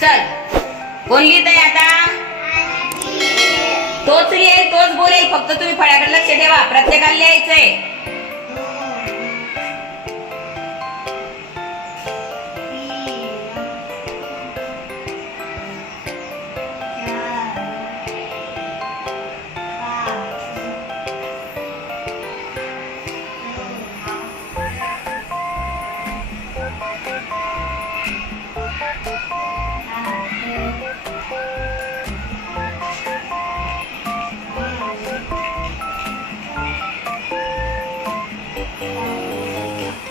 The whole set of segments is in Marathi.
चल. कोण लिहित आता. तोच लिहेल तोच बोलेल. फक्त तुम्ही फळ्याकडे लक्ष ठेवा. प्रत्येकाला लिहायचंय.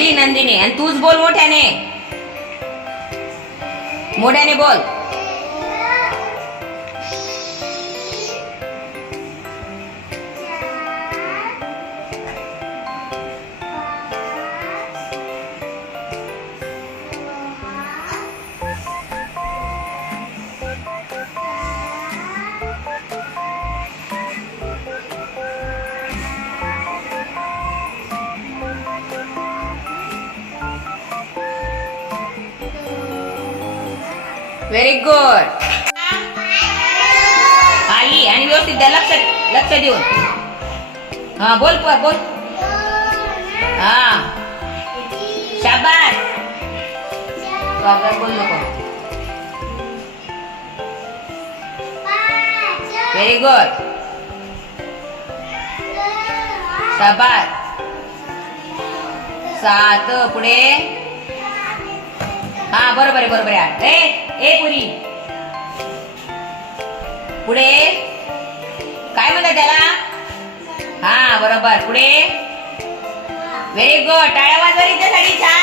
લી નંદિની અને તું જ બોલ મોઢાને. મોઢાને બોલ. व्हेरी गुड आली आणि व्यवस्थित द्या लक्ष लक्ष देऊन. हा बोल बोल. हा. शाबास. बोल नको. व्हेरी गुड शाबास. सात पुढे. हा बरोबर आहे बरोबर आहे ए पुरी. पुढे. काय म्हणतात त्याला? हा बरोबर. पुढे. व्हेरी गुड टाळ्या वाजवा इथे छान